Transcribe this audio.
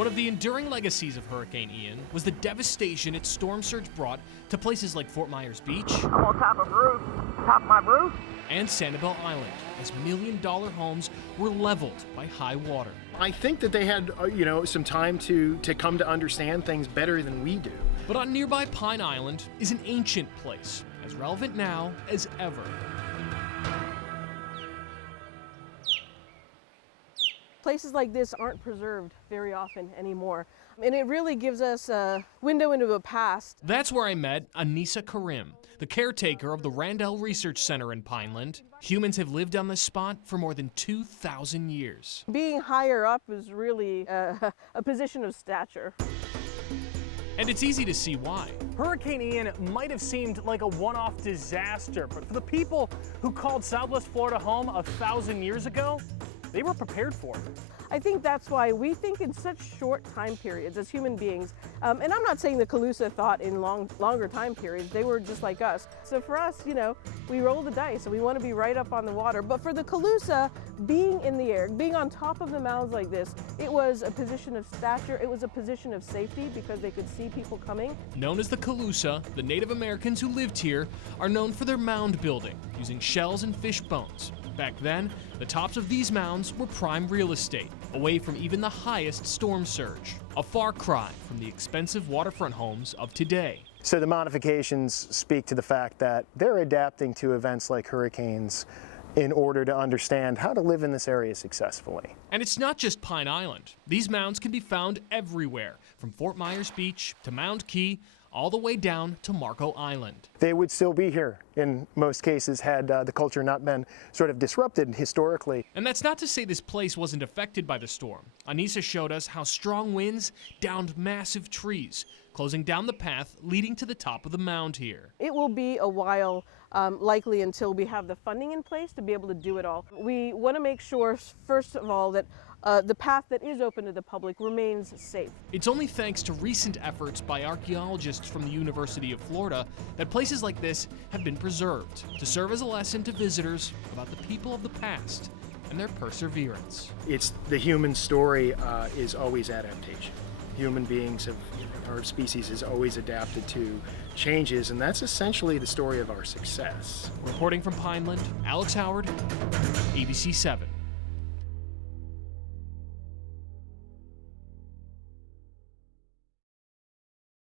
One of the enduring legacies of Hurricane Ian was the devastation its storm surge brought to places like Fort Myers Beach. I'm on top of my roof. And Sanibel Island, as million-dollar homes were leveled by high water. I think that they had, some time to come to understand things better than we do. But on nearby Pine Island is an ancient place, as relevant now as ever. Places like this aren't preserved very often anymore, and it really gives us a window into a past. That's where I met Anissa Karim, the caretaker of the Randell Research Center in Pineland. Humans have lived on this spot for more than 2,000 years. Being higher up is really a position of stature. And it's easy to see why. Hurricane Ian might have seemed like a one-off disaster, but for the people who called Southwest Florida home 1,000 years ago, they were prepared for it. I think that's why we think in such short time periods as human beings. And I'm not saying the Calusa thought in longer time periods. They were just like us. So for us, we roll the dice and we want to be right up on the water. But for the Calusa, being in the air, being on top of the mounds like this, it was a position of stature. It was a position of safety because they could see people coming. Known as the Calusa, the Native Americans who lived here are known for their mound building, using shells and fish bones. Back then, the tops of these mounds were prime real estate, away from even the highest storm surge. A far cry from the expensive waterfront homes of today. So the modifications speak to the fact that they're adapting to events like hurricanes in order to understand how to live in this area successfully. And it's not just Pine Island. These mounds can be found everywhere, from Fort Myers Beach to Mound Key, all the way down to Marco Island. They would still be here in most cases had the culture not been sort of disrupted historically. And that's not to say this place wasn't affected by the storm. Anissa showed us how strong winds downed massive trees, closing down the path leading to the top of the mound here. It will be a while, likely until we have the funding in place to be able to do it all. We want to make sure, first of all, that the path that is open to the public remains safe. It's only thanks to recent efforts by archaeologists from the University of Florida that places like this have been preserved to serve as a lesson to visitors about the people of the past and their perseverance. It's the human story is always adaptation. Human beings our species has always adapted to changes, and that's essentially the story of our success. Reporting from Pineland, Alex Howard, ABC 7.